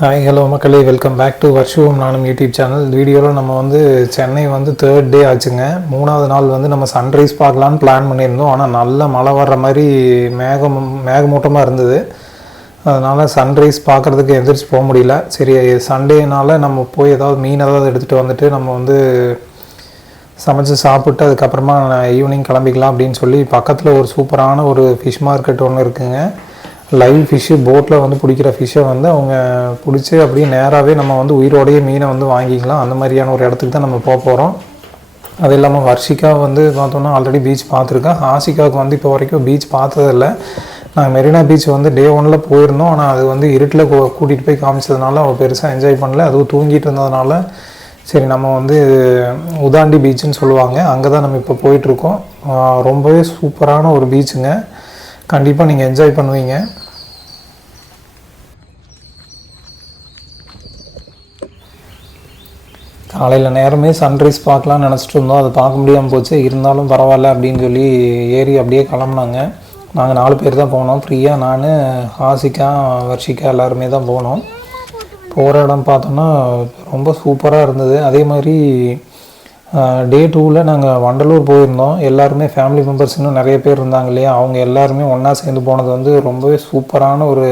Hi hello மக்களே, welcome back to வர்ஷுவம் நானும் YouTube channel. இந்த வீடியோவில் நம்ம வந்து சென்னை வந்து 3rd டே ஆச்சுங்க. 3வது நாள் வந்து நம்ம சன்ரைஸ் பார்க்கலான்னு பிளான் பண்ணியிருந்தோம். ஆனால் நல்ல மழை வர்ற மாதிரி மேகமூட்டமாக இருந்தது. அதனால் சன்ரைஸ் பார்க்குறதுக்கு எந்திரிச்சு போக முடியல. சரி, சண்டேனால் நம்ம போய் ஏதாவது மீன் ஏதாவது எடுத்துகிட்டு வந்துட்டு நம்ம வந்து சமைச்சு சாப்பிட்டு அதுக்கப்புறமா ஈவினிங் கிளம்பிக்கலாம் அப்படின்னு சொல்லி பக்கத்தில் ஒரு சூப்பரான ஒரு ஃபிஷ் மார்க்கெட் ஒன்று இருக்குதுங்க. லைவ் ஃபிஷ்ஷு போட்டில் வந்து பிடிக்கிற ஃபிஷ்ஷை வந்து அவங்க பிடிச்சி அப்படியே நேராகவே நம்ம வந்து உயிரோடைய மீனை வந்து வாங்கிக்கலாம். அந்த மாதிரியான ஒரு இடத்துக்கு தான் நம்ம போக போகிறோம். அது இல்லாமல் வர்ஷிகா வந்து பார்த்தோன்னா ஆல்ரெடி பீச் பார்த்துருக்கேன். ஹாசிகாவுக்கு வந்து இப்போ வரைக்கும் பீச் பார்த்ததில்லை. நாங்கள் மெரினா பீச் வந்து டே 1 போயிருந்தோம். ஆனால் அது வந்து இருட்டில் கூட்டிகிட்டு போய் காமிச்சதுனால அவள் பெருசாக என்ஜாய் பண்ணல. அதுவும் தூங்கிட்டு இருந்ததுனால சரி நம்ம வந்து உதாண்டி பீச்சுன்னு சொல்லுவாங்க, அங்கே தான் நம்ம இப்போ போயிட்டுருக்கோம். ரொம்பவே சூப்பரான ஒரு பீச்சுங்க. கண்டிப்பாக நீங்கள் என்ஜாய் பண்ணுவீங்க. காலையில் நேரமே சன்ரைஸ் பார்க்கலான்னு நினச்சிட்டு இருந்தோம். அது பார்க்க முடியாமல் போச்சு. இருந்தாலும் பரவாயில்ல அப்படின்னு சொல்லி ஏறி அப்படியே கிளம்புனாங்க. நாங்கள் 4 பேர் தான் போனோம். பிரியா, நான், ஹாசிகா, வர்ஷிகா எல்லாருமே தான் போனோம். போகிற இடம் பார்த்தோன்னா ரொம்ப சூப்பராக இருந்தது. அதே மாதிரி டே 2 நாங்கள் வண்டலூர் போயிருந்தோம். எல்லாருமே ஃபேமிலி மெம்பர்ஸ் இன்னும் நிறைய பேர் இருந்தாங்க இல்லையா, அவங்க எல்லாருமே ஒன்றா சேர்ந்து போனது வந்து ரொம்பவே சூப்பரான ஒரு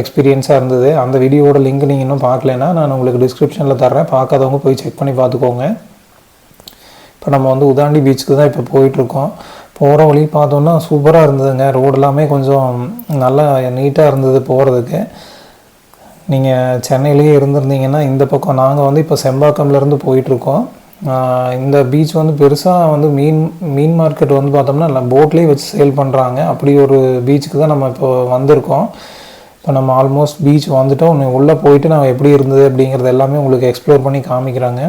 எக்ஸ்பீரியன்ஸாக இருந்தது. அந்த வீடியோவோட லிங்க் நீங்கள் இன்னும் பார்க்கலன்னா நான் உங்களுக்கு டிஸ்கிரிப்ஷனில் தர்றேன். பார்க்காதவங்க போய் செக் பண்ணி பார்த்துக்கோங்க. இப்போ நம்ம வந்து உதாண்டி பீச்சுக்கு தான் இப்போ போயிட்டுருக்கோம். போகிற வழி பார்த்தோன்னா சூப்பராக இருந்ததுங்க. ரோடு எல்லாமே கொஞ்சம் நல்லா நீட்டாக இருந்தது போகிறதுக்கு. நீங்கள் சென்னையிலேயே இருந்திருந்தீங்கன்னா இந்த பக்கம், நாங்கள் வந்து இப்போ செம்பாக்கம்லேருந்து போயிட்டுருக்கோம். இந்த பீச் வந்து பெருசாக வந்து மீன் மார்க்கெட் வந்து பார்த்தோம்னா போட்லேயே வச்சு சேல் பண்ணுறாங்க. அப்படி ஒரு பீச்சுக்கு தான் நம்ம இப்போ வந்திருக்கோம். இப்போ நம்ம ஆல்மோஸ்ட் பீச் வந்துவிட்டோம். உள்ளே போயிட்டு நான் எப்படி இருந்தது அப்படிங்கிறது எல்லாமே உங்களுக்கு எக்ஸ்ப்ளோர் பண்ணி காமிக்கிறாங்க.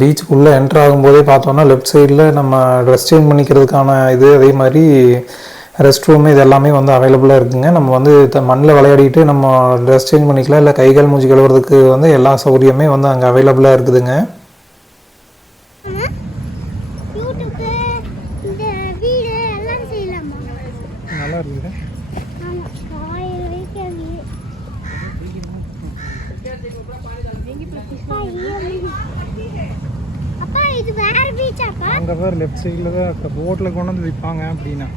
பீச்சுக்குள்ளே என்ட்ரு ஆகும்போதே பார்த்தோன்னா லெஃப்ட் சைடில் நம்ம ட்ரெஸ் சேஞ்ச் பண்ணிக்கிறதுக்கான இது, அதே மாதிரி ரெஸ்ட் ரூமு, இது எல்லாமே வந்து அவைலபிளாக இருக்குதுங்க. நம்ம வந்து மண்ணில் விளையாடிட்டு நம்ம ட்ரெஸ் சேஞ்ச் பண்ணிக்கலாம். இல்லை கைகால் மூஞ்சி கழுவுறதுக்கு வந்து எல்லா சௌகரியமே வந்து அங்கே அவைலபிளாக இருக்குதுங்க. நல்லா இருக்குது. அங்கே பேர் லெஃப்ட் சைடில் தான் போட்டில் கொண்டு வந்து விற்பாங்க அப்படின்னா.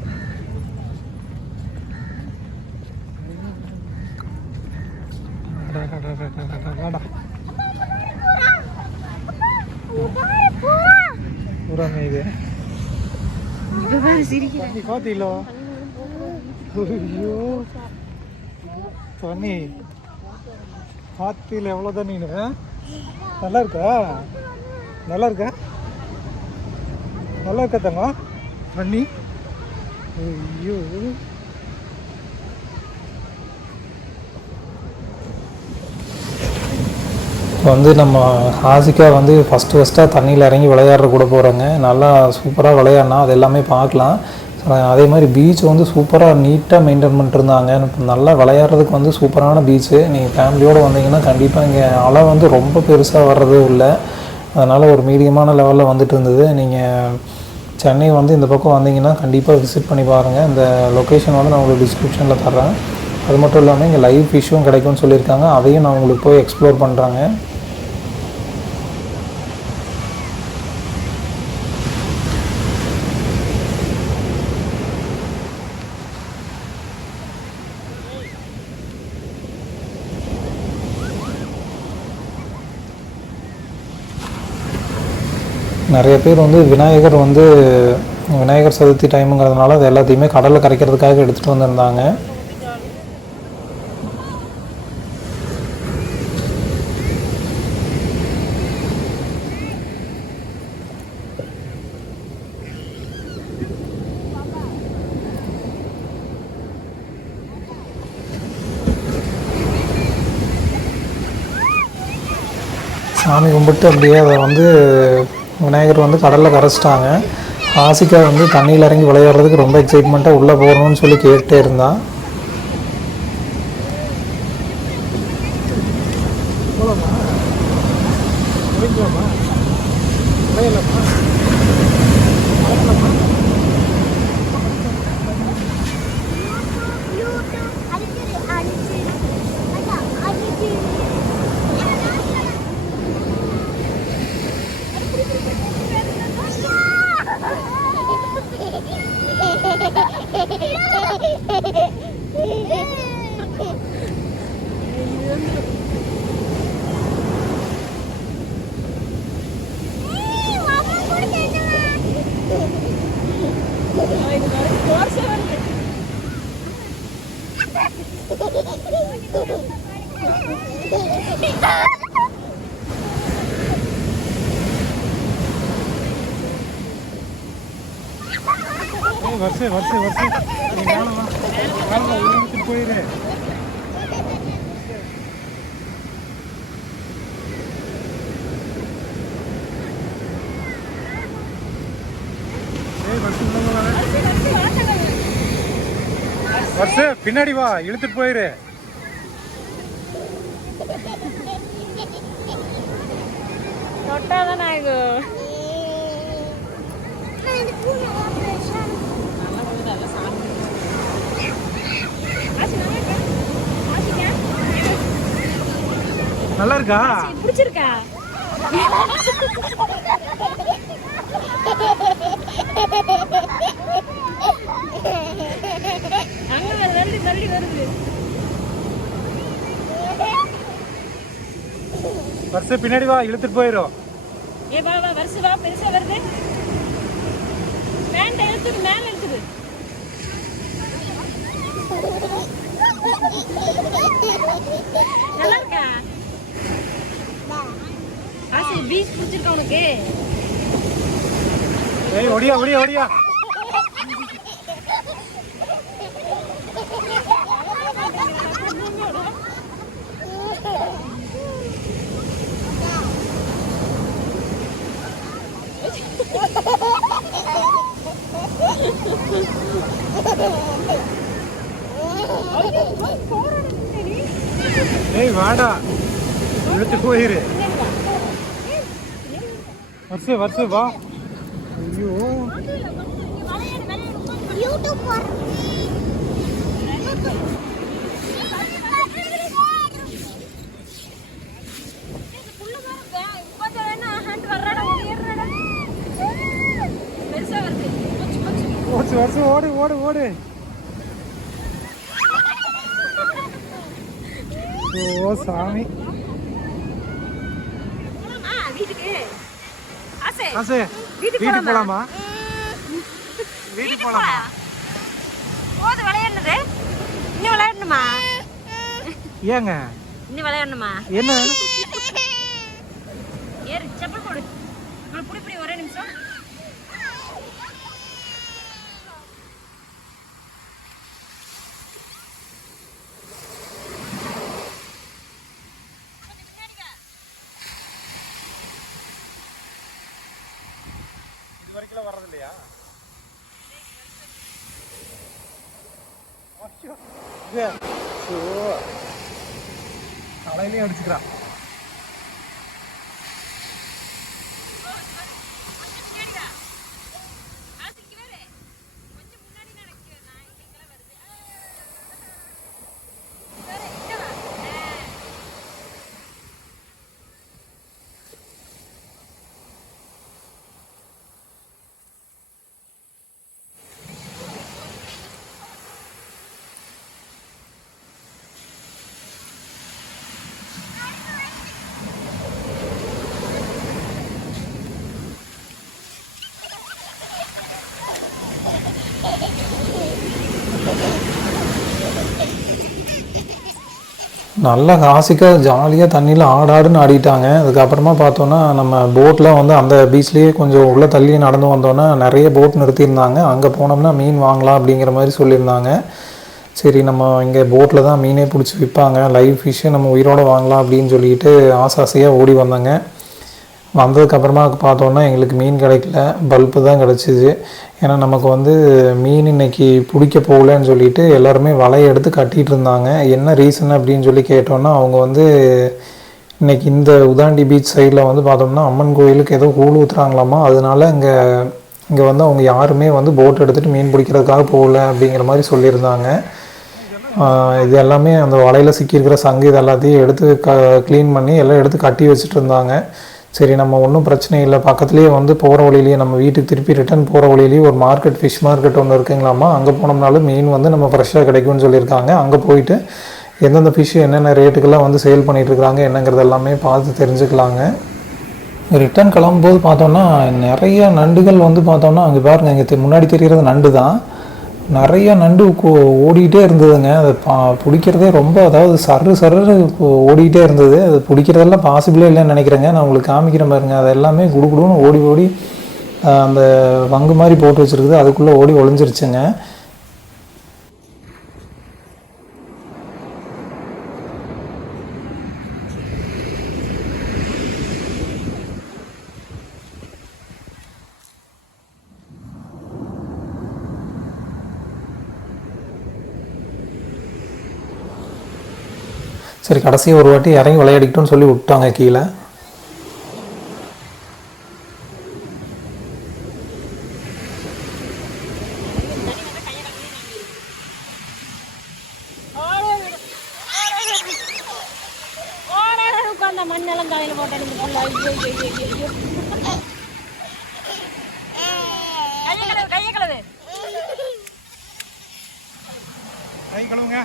இது பார்த்தீங்களோ? ஐயோ தண்ணி ஆத்தியில் எவ்வளோ தண்ணின்னு. நல்லா இருக்கா? நல்லா இருக்கா? நல்லா இருக்கா தங்க தண்ணி? ஐயோ இப்போ வந்து நம்ம ஹாசிகா வந்து ஃபஸ்ட்டாக தண்ணியில் இறங்கி விளையாடுற கூட போகிறாங்க. நல்லா சூப்பராக விளையாடினா அது எல்லாமே பார்க்கலாம். அதே மாதிரி பீச் வந்து சூப்பராக நீட்டாக மெயின்டைன் பண்ணிட்டுருந்தாங்க. நல்லா விளையாடுறதுக்கு வந்து சூப்பரான பீச்சு. நீங்கள் ஃபேமிலியோடு வந்தீங்கன்னா கண்டிப்பாக இங்கே அலை வந்து ரொம்ப பெருசாக வர்றதும் இல்லை. அதனால் ஒரு மீடியமான லெவலில் வந்துட்டு இருந்தது. நீங்கள் சென்னை வந்து இந்த பக்கம் வந்தீங்கன்னா கண்டிப்பாக விசிட் பண்ணி பாருங்கள். இந்த லொக்கேஷன் வந்து நான் உங்களுக்கு டிஸ்கிரிப்ஷனில் தர்றேன். அது மட்டும் இல்லாமல் இங்கே லைவ் ஃபிஷ்ஷும் கிடைக்கும்னு சொல்லியிருக்காங்க. அதையும் நான் உங்களுக்கு போய் எக்ஸ்ப்ளோர் பண்ணுறாங்க. நிறைய பேர் வந்து விநாயகர் சதுர்த்தி டைமுங்கிறதுனால அது எல்லாத்தையுமே கடலில் கரைக்கிறதுக்காக எடுத்துகிட்டு வந்திருந்தாங்க. சாமி கும்பிட்டு அப்படியே அதை வந்து விநாயகர் வந்து கடலில் கரைச்சிட்டாங்க. ஹாசிகா வந்து தண்ணியில் இறங்கி விளையாடுறதுக்கு ரொம்ப எக்ஸைட்மெண்ட்டாக உள்ளே போகணும்னு சொல்லி கேட்டே இருந்தான். வருஷம் வருஷம் வருஷம் இழுத்துட்டு போயிரு. வருஷம் பின்னாடி வா, இழுத்துட்டு போயிரு. தொட்டாதான் ஆகும். நல்லா இருக்கா? பிடிச்சிருக்கா? அங்க வருது மறுபடி வருது. வருஷம் பின்னாடி வா, இழுத்துட்டு போயிரும். ஏ வா வா வருஷம் வா, பெருசா வருது. பேண்ட் எடுத்துது, மேல எடுத்துது. நல்லா இருக்கா? ஆசி பீச் பிடிச்சிருக்கா உனக்கு? ஏய் ஓடியா ஓடியா ஓடியா. ஏய் வாடா, இழுத்து போயிரு. வருஷம் வருஷம் வா. ஐயோ வருஷம் ஓடு ஓடு ஓடு. ஓ சாமி. வீட்டுக்கு போலாமா? வீட்டுக்கு போலாமா? போது விளையாடுனது. இன்னும் விளையாடணுமா? ஏங்க இன்னும் விளையாடணுமா? என்ன ஏறு செப்பல் போடு. புடி புடி ஒரே நிமிஷம். வரைக்கும் வர்றது இல்லையா? தலையிலையும் அடிச்சுக்கிறான். நல்லா காசிக்காக ஜாலியாக தண்ணியில் ஆடாடுன்னு ஆடிட்டாங்க. அதுக்கப்புறமா பார்த்தோன்னா நம்ம போட்டில் வந்து அந்த பீச்லேயே கொஞ்சம் உள்ளே தள்ளி நடந்து வந்தோன்னா நிறைய போட் நிறுத்தியிருந்தாங்க. அங்கே போனோம்னா மீன் வாங்கலாம் அப்படிங்கிற மாதிரி சொல்லியிருந்தாங்க. சரி நம்ம இங்கே போட்டில் தான் மீனே பிடிச்சி விற்பாங்க, லைவ் ஃபிஷ்ஷு நம்ம உயிரோடு வாங்கலாம் அப்படின்னு சொல்லிட்டு ஆசையாக ஓடி வந்தாங்க. வந்ததுக்கப்புறமா பார்த்தோன்னா எங்களுக்கு மீன் கிடைக்கல, பல்ப்பு தான் கிடச்சிது. ஏன்னா நமக்கு வந்து மீன் இன்றைக்கி பிடிக்க போகலன்னு சொல்லிட்டு எல்லாருமே வலையை எடுத்து கட்டிகிட்டு இருந்தாங்க. என்ன ரீசன் அப்படின்னு சொல்லி கேட்டோன்னா அவங்க வந்து இன்றைக்கி இந்த உதாண்டி பீச் சைடில் வந்து பார்த்தோம்னா அம்மன் கோயிலுக்கு ஏதோ கூழ் ஊற்றுறாங்களாமா. அதனால இங்கே வந்து அவங்க யாருமே வந்து போட் எடுத்துகிட்டு மீன் பிடிக்கிறதுக்காக போகல அப்படிங்கிற மாதிரி சொல்லியிருந்தாங்க. இது எல்லாமே அந்த வலையில் சிக்கியிருக்கிற சங்கு இது எல்லாத்தையும் எடுத்து க்ளீன் பண்ணி எல்லாம் எடுத்து கட்டி வச்சுட்டு இருந்தாங்க. சரி நம்ம ஒன்றும் பிரச்சனை இல்லை, பக்கத்துலேயே வந்து போகிற வழியிலேயே நம்ம வீட்டுக்கு திருப்பி ரிட்டர்ன் போகிற வழியிலேயே ஒரு மார்க்கெட், ஃபிஷ் மார்க்கெட் ஒன்று இருக்குங்களாமா. அங்கே போனோம்னாலும் மீன் வந்து நம்ம ஃப்ரெஷ்ஷாக கிடைக்கும்னு சொல்லியிருக்காங்க. அங்கே போயிட்டு எந்தெந்த ஃபிஷ்ஷு என்னென்ன ரேட்டுக்கெல்லாம் வந்து சேல் பண்ணிகிட்ருக்குறாங்க என்னங்கிறது எல்லாமே பார்த்து தெரிஞ்சுக்கலாங்க. ரிட்டர்ன் கிளம்பும்போது பார்த்தோன்னா நிறைய நண்டுகள் வந்து பார்த்தோன்னா அங்கே பாருங்கள், இங்கே முன்னாடி தெரிகிறது நண்டு தான். நிறைய நண்டு ஓடிக்கிட்டே இருந்ததுங்க. அதை பிடிக்கிறதே ரொம்ப, அதாவது சர்ரு ஓடிக்கிட்டே இருந்தது. அது பிடிக்கிறதெல்லாம் பாசிபிளே இல்லைன்னு நினைக்கிறேங்க. நான் உங்களுக்கு காமிக்கிறேன் பாருங்க. அது எல்லாமே குடுகுடுன்னு ஓடி அந்த வங்கு மாதிரி போட்டு வச்சுருக்குது, அதுக்குள்ளே ஓடி ஒளிஞ்சிருச்சுங்க. சரி, கடைசியாக ஒரு வாட்டி இறங்கி விளையாடிக்கிட்டோன்னு சொல்லி விட்டாங்க கீழே. மண்ணெல்லாம் தலையில போட்டேன். கையை கழுவு. கை கழுவுங்க.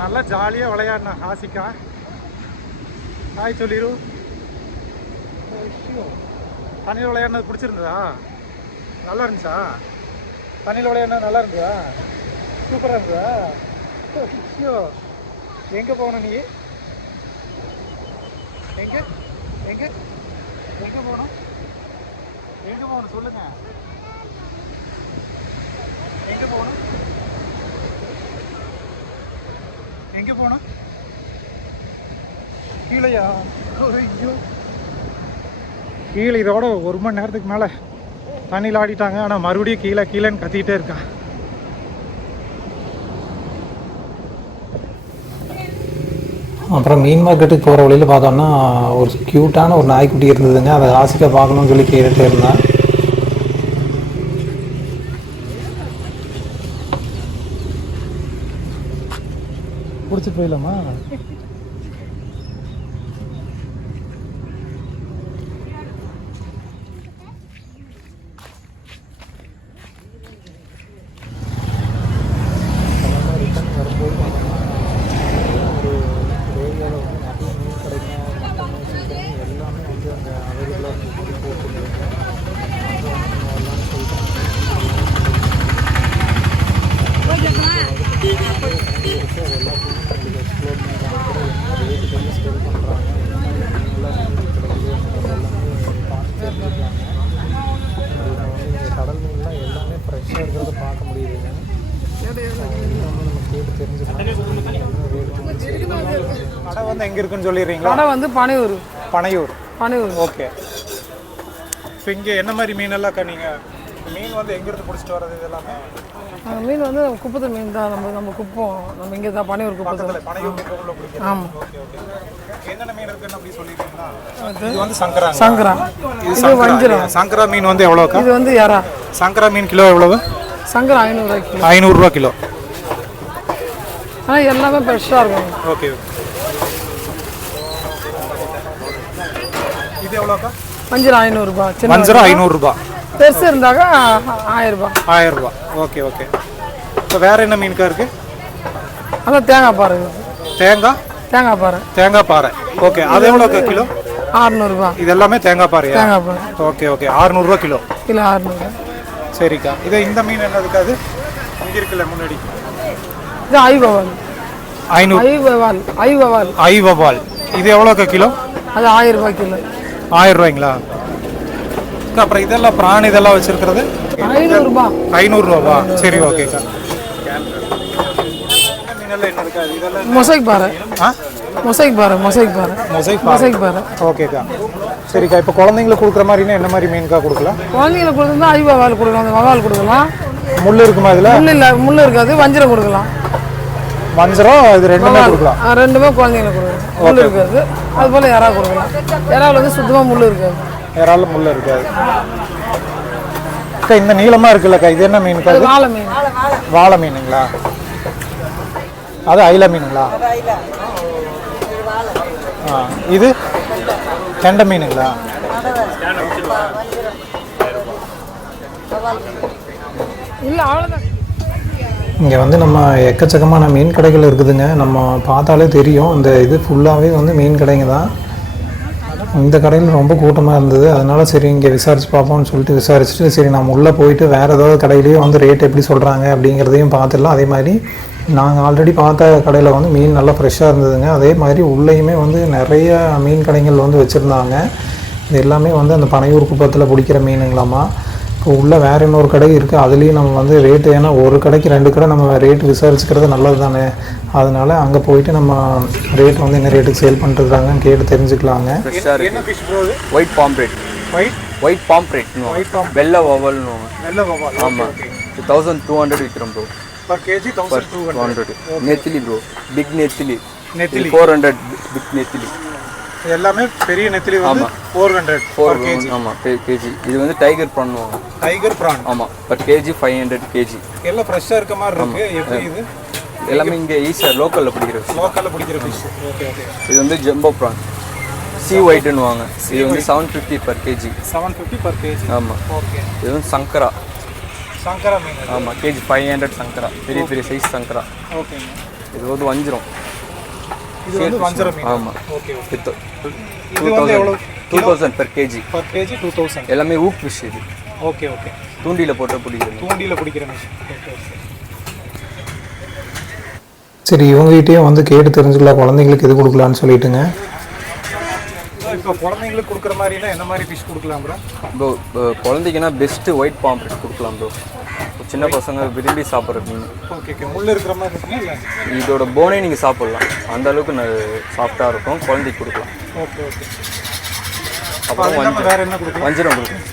நல்லா ஜாலியாக விளையாடினா ஹாசிகா. ஹாய் சொல்லிடு. தண்ணியில் விளையாடினது பிடிச்சிருந்ததா? நல்லா இருந்துச்சா? தண்ணியில் விளையாடினது நல்லா இருந்ததா? சூப்பராக இருந்ததா? ஐயோ, எங்கே போகணும் நீ? எங்கே எங்கே எங்கே போகணும்? எங்கே போகணும் சொல்லுங்க. எங்கே போகணும்? எங்கே போகணும்? கீழையா? ஐயோ, கீழே இதோட 1 மணி நேரத்துக்கு மேலே தண்ணியில் ஆடிட்டாங்க. ஆனால் மறுபடியும் கீழேன்னு கத்திக்கிட்டே இருக்கான். அப்புறம் மீன் மார்க்கெட்டுக்கு போகிற வழியில் பார்த்தோம்னா ஒரு க்யூட்டான ஒரு நாய்க்குட்டி இருந்ததுங்க. அதை ஹாசிகா பார்க்கணும்னு சொல்லி கேட்டுகிட்டே இருந்தேன். பிடிச்சிட்டு போயிடலாமா? கடல் மீன்லாம் எல்லாமே ஃப்ரெஷ்ஷாக இருக்கிறத பார்க்க முடியுதுங்க. கடை வந்து எங்கே இருக்குன்னு சொல்லிடுறீங்களா? கடை வந்து பனையூர். பனையூர். ஓகே. இப்போ இங்கே என்ன மாதிரி மீனெல்லாம் நீங்கள் மீன் வந்து எங்கேருந்து பிடிச்சிட்டு வர்றது? இது எல்லாமே மீன் வந்து குப்பத்து மீன் தான். நம்ம குப்பம் நம்ம இங்கே தான் பனையூர் குப்பத்தில். பனையூர் குப்பைக்குள்ள பிடிக்கும். ஆமாம். Okay okay. என்னென்ன மீன் இருக்குன்னு அப்படி சொல்லிடுறீங்களா? இது வந்து சங்கரா. இது வஞ்சிரம். சங்கரா மீன் வந்து எவ்வளோக்கா? இது வந்து யாரா? சங்கரா மீன் கிலோ எவ்வளவு? சங்கரா 500 ரூபாய் கிலோ. 500 ரூபா கிலோ. ஆனால் எல்லாமே ஃப்ரெஷ்ஷாக இருக்கும். ஓகே. இது எவ்வளோக்கா? வஞ்சிரம் 500 ரூபாய். வஞ்சிரம் 500 ரூபா. பெருசு இருந்தாக்கா 1000 ரூபாய். 1000 ரூபா. Okay okay. இப்போ வேறு என்ன மீனுக்கா இருக்குது? அதான் தேங்காய் பாறை. தேங்காய் பாறை. ஓகே. அது எவ்வளோக்கா கிலோ? 600 ரூபாய். இது எல்லாமே தேங்காய் பாறையா? தேங்காய் பாறை. Okay okay. 600 ரூபா கிலோ. 600. சரிக்கா. இது இந்த மீன் என்னதுக்கா? அது இங்கே இருக்குல்ல முன்னாடி. இது ஐவவால். 500. ஐவவால். இது எவ்வளோக்கா கிலோ? அது 1000 ரூபாய் கிலோ. 1000 ரூபாய்ங்களா? அப்புறம் இதெல்லாம் பிரான் இதெல்லாம் வச்சிருக்கிறது 500 ரூபாய். 500 ரூபாவா? சரி ஓகேக்கா. மீனெல்லாம் என்ன இருக்கா? இதெல்லாம் மொசைக் பாறை. மொசைக் பாறை. ஓகேக்கா. சரிக்கா. இப்போ குழந்தைங்களுக்கு கொடுக்குற மாதிரினா என்ன மாதிரி மீன்கா கொடுக்கலாம்? குழந்தைங்களுக்கு கொடுக்குறதா ஐவவால் கொடுக்கலாம். அந்த வவால் கொடுக்கலாம். முள் இருக்குமா இதில்? முள் இருக்காது. வஞ்சிரம் கொடுக்கலாம். வஞ்சிரம் இது ரெண்டுமே கொடுக்கலாம். ரெண்டுமே குழந்தைங்களுக்கு கொடுக்கலாம். முள் இருக்காது. அதுபோல் இறா கொடுக்கலாம். இறாவில் வந்து சுத்தமாக முள் இருக்காது. இறால முள் இருக்காது. அக்கா இந்த நீளமாக இருக்குல்லக்கா, இது என்ன மீனுக்கா? வாழை மீன். வாழை மீனுங்களா? அது ஐலா மீனுங்களா? இது கெண்டை மீனுங்களா? இல்லை, அவ்வளோதான். இங்கே வந்து நம்ம எக்கச்சக்கமான மீன் கடைகள் இருக்குதுங்க. நம்ம பார்த்தாலே தெரியும். இந்த இது ஃபுல்லாகவே வந்து மீன் கடைங்க தான். இந்த கடையில் ரொம்ப கூட்டமாக இருந்தது. அதனால சரி இங்கே விசாரிச்சு பார்ப்போம்னு சொல்லிட்டு விசாரிச்சுட்டு சரி நம்ம உள்ளே போயிட்டு வேறு ஏதாவது கடையிலேயே வந்து ரேட் எப்படி சொல்கிறாங்க அப்படிங்கிறதையும் பார்த்துடலாம். அதே மாதிரி நாங்கள் ஆல்ரெடி பார்த்த கடையில் வந்து மீன் நல்லா ஃப்ரெஷ்ஷாக இருந்ததுங்க. அதே மாதிரி உள்ளேயுமே வந்து நிறைய மீன் கடைகள் வந்து வச்சுருந்தாங்க. இது எல்லாமே வந்து அந்த பனையூர் குப்பத்தில் பிடிக்கிற மீனுங்களாமா. இப்போ உள்ளே வேறு இன்னொரு கடை இருக்குது, அதுலேயும் நம்ம வந்து ரேட்டு, ஏன்னா ஒரு கடைக்கு 2 கடை நம்ம ரேட்டு விசாரிச்சுக்கிறது நல்லது தானே. அதனால் அங்கே போயிட்டு நம்ம ரேட் வந்து என்ன ரேட்டுக்கு சேல் பண்ணிட்டுருக்காங்கன்னு கேட்டு தெரிஞ்சுக்கலாங்க. என்ன fish bro? White pomfret. White pomfret. வெள்ளை வவல்னு. வெள்ளை வவால். ஆமாம், 1200 விற்கிறோம் ப்ரோ. Per KG 1200. நெத்திலி ப்ரோ, பிக் நெத்திலி. 400 பிக் நெத்திலி. எல்லாமே பெரிய நெத்திலி வந்து 400 பர் கேஜி. ஆமாம், கேஜி. இது வந்து டைகர் ப்ரான். Tiger PRAN. ஆமாம், பர் கேஜி 500 கேஜி. எல்லாம் ஃப்ரெஷ்ஷாக இருக்க மாதிரி இருக்கு. எப்படி இது? எல்லாமே இங்கே ஈஸியாக லோக்கலில் பிடிக்கிற ஃபிஷ். லோக்கலில் பிடிக்கிற ஃபிஷ். Okay okay. இது வந்து ஜம்போ ப்ரான், சி ஒயிட்னு வாங்க. இது வந்து 750 பர் கேஜி. 750 per KG. ஆமாம். ஓகே. இது வந்து சங்கரா. சங்கரா மீன். ஆமாம், கேஜி 500 சங்கரா. பெரிய பெரிய சைஸ் சங்கரா. ஓகேங்க. இது வந்து வஞ்சிரம். இது வந்து வஞ்சரம் மீன். ஆமாம். Okay okay. இது வந்து எவ்வளோ? 2000 பர் கேஜி. Per kg 2000. எல்லாமே ஊக் ஃபிஷ் இது. Okay okay. தூண்டியில் போட்டு பிடிக்கிறது. தூண்டியில் பிடிக்கிற ஃபிஷ். Okay okay. சரி இவங்ககிட்டயே வந்து கேட்டு தெரிஞ்சுக்கலாம் குழந்தைங்களுக்கு எது கொடுக்கலான்னு சொல்லிட்டுங்க. இப்போ குழந்தைங்களுக்கு கொடுக்குற மாதிரினா என்ன மாதிரி ஃபிஷ் கொடுக்கலாம் ப்ரோ? ப்ரோ குழந்தைக்குன்னா பெஸ்ட்டு ஒயிட் பாம்ப்ரெட் கொடுக்கலாம் ப்ரோ. சின்ன பசங்க விரும்பி சாப்பிட்ற மீன். Okay okay. முள்ளு இருக்கிற மாதிரி இருக்குங்க இல்லை? இதோட போனே நீங்கள் சாப்பிட்லாம், அந்த அளவுக்கு சாஃப்டாக இருக்கும். குழந்தைக்கு கொடுக்கலாம். Okay okay. அப்புறம் வேறு என்ன கொடுக்கலாம்? வஞ்சிரம் கொடுக்கலாம்.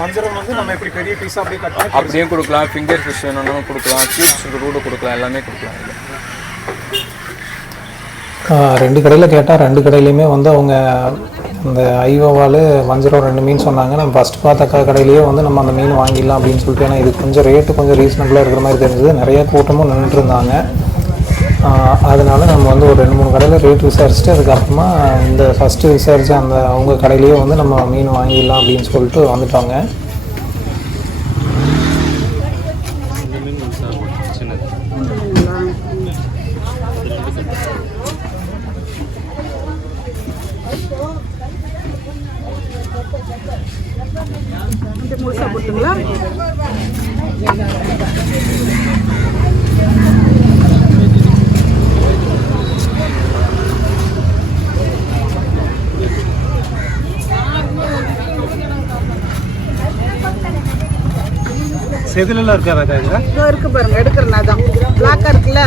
வஞ்சரம் வந்து நம்ம எப்படி பெரிய பீஸாக அப்படியே கட் பண்ணி அப்படியே கொடுக்கலாம். ஃபிங்கர் ஃபிஷ் வேணும்னாலும் கொடுக்கலாம். கியூப்ஸ் கூட கொடுக்கலாம். எல்லாமே கொடுக்கலாம். இல்லை 2 கடையில் கேட்டால் 2 கடையிலையுமே வந்து அவங்க அந்த ஐவாவால் வஞ்சரம் 2 மீன் சொன்னாங்க. நம்ம ஃபஸ்ட் பார்த்த கடையிலேயே வந்து நம்ம அந்த மீன் வாங்கிடலாம் அப்படின்னு சொல்லிட்டு, ஏன்னா இது கொஞ்சம் ரேட்டு கொஞ்சம் ரீசனபிளாக இருக்கிற மாதிரி தெரிஞ்சது. நிறைய கூட்டமும் நின்றுட்டு இருந்தாங்க. அதனால் நம்ம வந்து ஒரு 2-3 கடையில் ரேட் விசாரிச்சுட்டு அதுக்கப்புறமா இந்த ஃபஸ்ட்டு விசாரித்து அந்த அவங்க கடையிலேயே வந்து நம்ம மீன் வாங்கிடலாம் அப்படின்னு சொல்லிட்டு வந்துட்டாங்க. முழுசாக போட்டுங்களா? செதிலெல்லாம் இருக்காதா இதில்? இதோ இருக்கு பாருங்க, எடுக்கிறனா தான் பிளாக்காக இருக்குல்ல,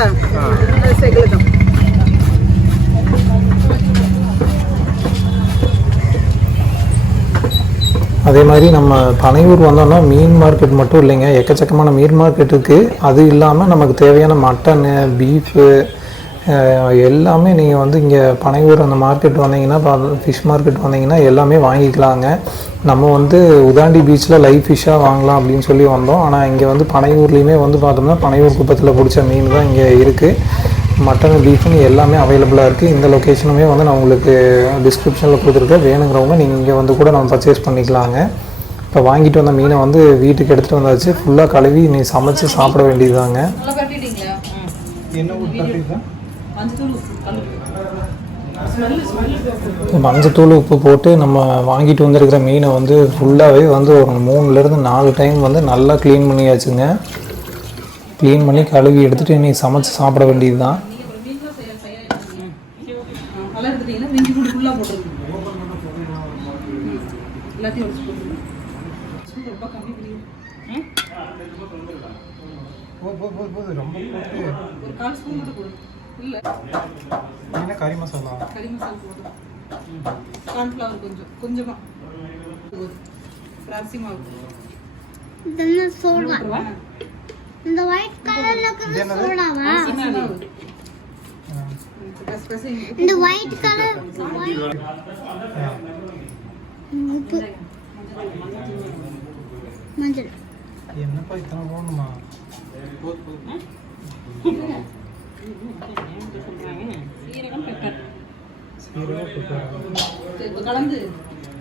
அது செதில் தான். அதே மாதிரி நம்ம பனையூர் வந்தோம்னா மீன் மார்க்கெட் மட்டும் இல்லைங்க, எக்கச்சக்கமான மீன் மார்க்கெட் இருக்குது. அது இல்லாமல் நமக்கு தேவையான மட்டனு, பீஃபு எல்லாமே நீங்கள் வந்து இங்கே பனையூர் அந்த மார்க்கெட் வந்தீங்கன்னா, ஃபிஷ் மார்க்கெட் வந்தீங்கன்னா எல்லாமே வாங்கிக்கலாங்க. நம்ம வந்து உதாண்டி பீச்சில் லைவ் ஃபிஷ்ஷாக வாங்கலாம் அப்படின்னு சொல்லி வந்தோம். ஆனால் இங்கே வந்து பனையூர்லேயுமே வந்து பார்த்தோம்னா பனையூர் குப்பத்தில் பிடிச்ச மீன் தான் இங்கே இருக்குது. மட்டன், பீஃப்னு எல்லாமே அவைலபிளாக இருக்குது. இந்த லொக்கேஷனுமே வந்து நான் உங்களுக்கு டிஸ்கிரிப்ஷனில் கொடுத்துருக்கேன். வேணுங்கிறவங்க நீங்கள் இங்கே வந்து கூட நம்ம பர்ச்சேஸ் பண்ணிக்கலாங்க. இப்போ வாங்கிட்டு வந்த மீனை வந்து வீட்டுக்கு எடுத்துகிட்டு வந்தாச்சு. ஃபுல்லாக கழுவி நீ சமைச்சு சாப்பிட வேண்டியதுதாங்க. மஞ்சத்தூள், உப்பு போட்டு நம்ம வாங்கிட்டு வந்துருக்கிற மீனை வந்து ஃபுல்லாகவே வந்து ஒரு 3லேருந்து 4 டைம் வந்து நல்லா க்ளீன் பண்ணியாச்சுங்க. க்ளீன் பண்ணி கழுவி எடுத்துகிட்டு நீ சமைச்சு சாப்பிட வேண்டியது தான். என்ன கறி மசாலா? கார்ன்ஃப்ளவர் கொஞ்சமாக அரிசி மாவு. இந்த ஒயிட் கலர்ல இருக்கிறது சோடாவா? இந்த ஒயிட் கலர் உப்பு, மஞ்சள். என்னப்பா இத்தனை போடணுமா? சீரகம், பெப்பர். சீரகம், பெப்பர் கலந்து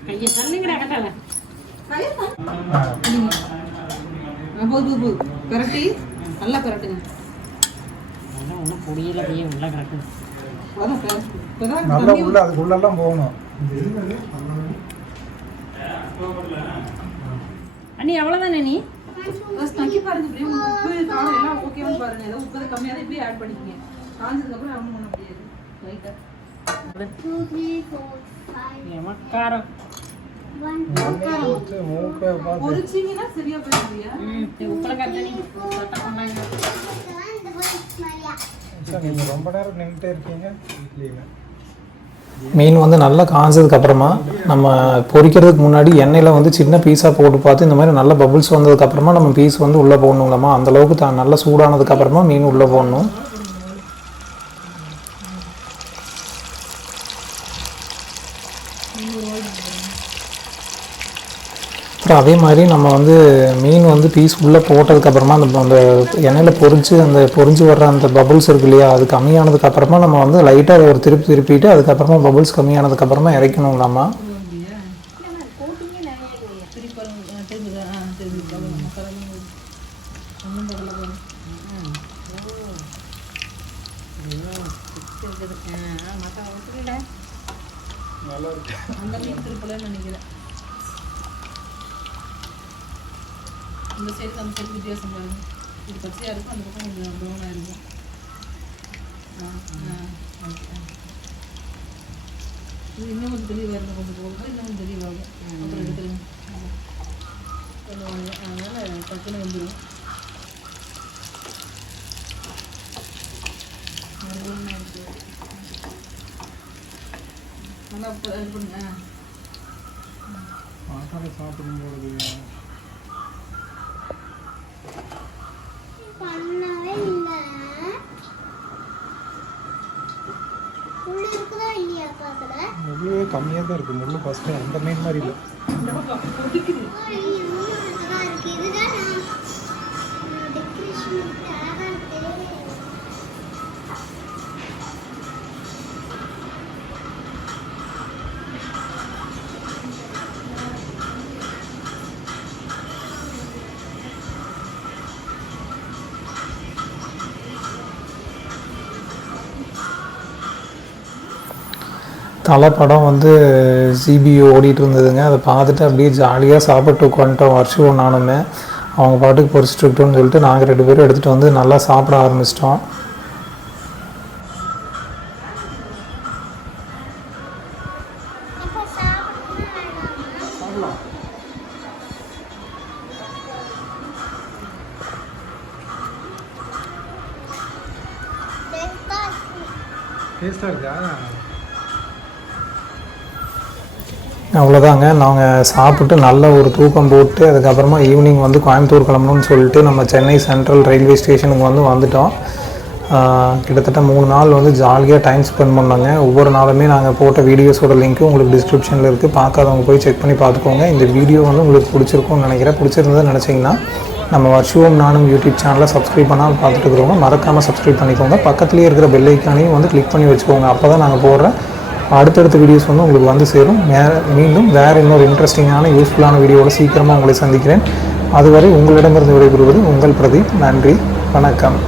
கையை தள்ளுங்கடா கட்டால. போது கரட்டி நல்லா கரட்டுங்க. ஒன்றும் பொடியில் அப்படியே உள்ள கிடக்கு. நல்லா உள்ள அதுக்குள்ளெல்லாம் போகணும். அண்ணி அவ்வளோதானே நீ நக்கி பாருங்க இப்படியே உப்பு காரம் எல்லாம் ஓகேவான்னு பாருங்க ஏதோ உப்பு கம்மியாக தான் இப்படியே ஆட் பண்ணிக்கங்க காஞ்சதுக்கப்புறம் ஆன் பண்ண முடியாது லைட்டாக 2 3 4 5 எமக்காரம் 1 மூக்கை பார்த்து பொரிச்சிங்கன்னா சரியா போயிருந்தியா உப்புல கத்தனி சட்டை பண்ணாங்க இந்த ஒயிட் ஸ்மைலியா சார் நீங்கள் ரொம்ப நேரம் நின்றுட்டே இருக்கீங்க இட்லியில். மீன் வந்து நல்லா காஞ்சதுக்கப்புறமா நம்ம பொரிக்கிறதுக்கு முன்னாடி எண்ணெயில் வந்து சின்ன பீஸாக போட்டு பார்த்து இந்த மாதிரி நல்ல பபுள்ஸ் வந்ததுக்கப்புறமா நம்ம பீஸ் வந்து உள்ளே போடணுங்களாம்மா. அந்தளவுக்கு நல்லா சூடானதுக்கப்புறமா மீன் உள்ளே போடணும். அப்புறம் அதே மாதிரி நம்ம வந்து மீன் வந்து பீஸ் உள்ளே போட்டதுக்கப்புறமா அந்த எண்ணெயில் பொரிஞ்சு வர்ற அந்த பபுள்ஸ் இருக்கு இல்லையா, அது கம்மியானதுக்கப்புறமா நம்ம வந்து லைட்டாக ஒரு திருப்பிட்டு அதுக்கப்புறமா பபுள்ஸ் கம்மியானதுக்கப்புறமா இறக்கணுங்களாம்மா. அந்த மீன் திருப்பலன்னு நினைக்கிறேன். இந்த சைடு அந்த சைடு வித்தியாசம் பாருங்க. இது பச்சையாக இருக்கும், அந்த பக்கம் கொஞ்சம் ப்ரௌனாக இருக்கும். இது இன்னும் கொஞ்சம் தெளிவாக இருக்கும், கொஞ்சம் போகும்போது இன்னும் கொஞ்சம் தெளிவாகும். அப்புறம் எடுத்துருங்க. அதனால் டக்குன்னு வந்துடும். நல்லா இது பண்ணுங்க. சாப்பிடும்போது பண்ணவே இல்ல உள்ள இருக்குதா இல்லையா பாக்கல முள்ளு கம்மியாக தான் இருக்குது. முள்ளு ஃபஸ்ட்டு அந்த மீன் மாதிரி இல்லை. இதுதான் டெக்கரேஷன் தலை படம் வந்து ஜிபிஓ ஓடிட்டு இருந்ததுங்க. அதை பார்த்துட்டு அப்படியே ஜாலியாக சாப்பிட்டு உட்காந்துட்டோம். வருஷம் நானுமே அவங்க பாட்டுக்கு பொரிச்சிட்டு இருக்கட்டும்னு சொல்லிட்டு நாங்கள் 2 பேரும் எடுத்துகிட்டு வந்து நல்லா சாப்பிட ஆரம்பிச்சிட்டோம். டேஸ்ட்டாக இருக்கா? அவ்வளோதாங்க. நாங்கள் சாப்பிட்டு நல்ல ஒரு தூக்கம் போட்டு அதுக்கப்புறமா ஈவினிங் வந்து கோயம்புத்தூர் கிளம்பணும்னு சொல்லிட்டு நம்ம சென்னை சென்ட்ரல் ரயில்வே ஸ்டேஷனுக்கு வந்துட்டோம். கிட்டத்தட்ட 3 நாள் வந்து ஜாலியாக டைம் ஸ்பெண்ட் பண்ணோங்க. ஒவ்வொரு நாளுமே நாங்கள் போட்ட வீடியோஸோட லிங்க்கு உங்களுக்கு டிஸ்கிரிப்ஷனில் இருக்குது. பார்க்காதவங்க போய் செக் பண்ணி பார்த்துக்கோங்க. இந்த வீடியோ வந்து உங்களுக்கு பிடிச்சிருக்கும்னு நினைக்கிறேன். பிடிச்சிருந்ததுன்னு நினச்சிங்கன்னா நம்ம வருஷம் நானும் யூடியூப் சேனலை சப்ஸ்கிரைப் பண்ணாமல் பார்த்துட்டு இருக்கிறவங்க மறக்காமல் சப்ஸ்கிரைப் பண்ணிக்கோங்க. பக்கத்துலேயே இருக்கிற பெல் ஐக்கானையும் வந்து கிளிக் பண்ணி வச்சுக்கோங்க. அப்போ தான் நாங்கள் போடுற அடுத்தடுத்த வீடியோஸ் வந்து உங்களுக்கு வந்து சேரும். மீண்டும் வேறு இன்னொரு இன்ட்ரெஸ்டிங்கான யூஸ்ஃபுல்லான வீடியோவில் சீக்கிரமாக உங்களை சந்திக்கிறேன். அதுவரை உங்களிடமிருந்து விடைபெறுவது உங்கள் பிரதீப். நன்றி, வணக்கம்.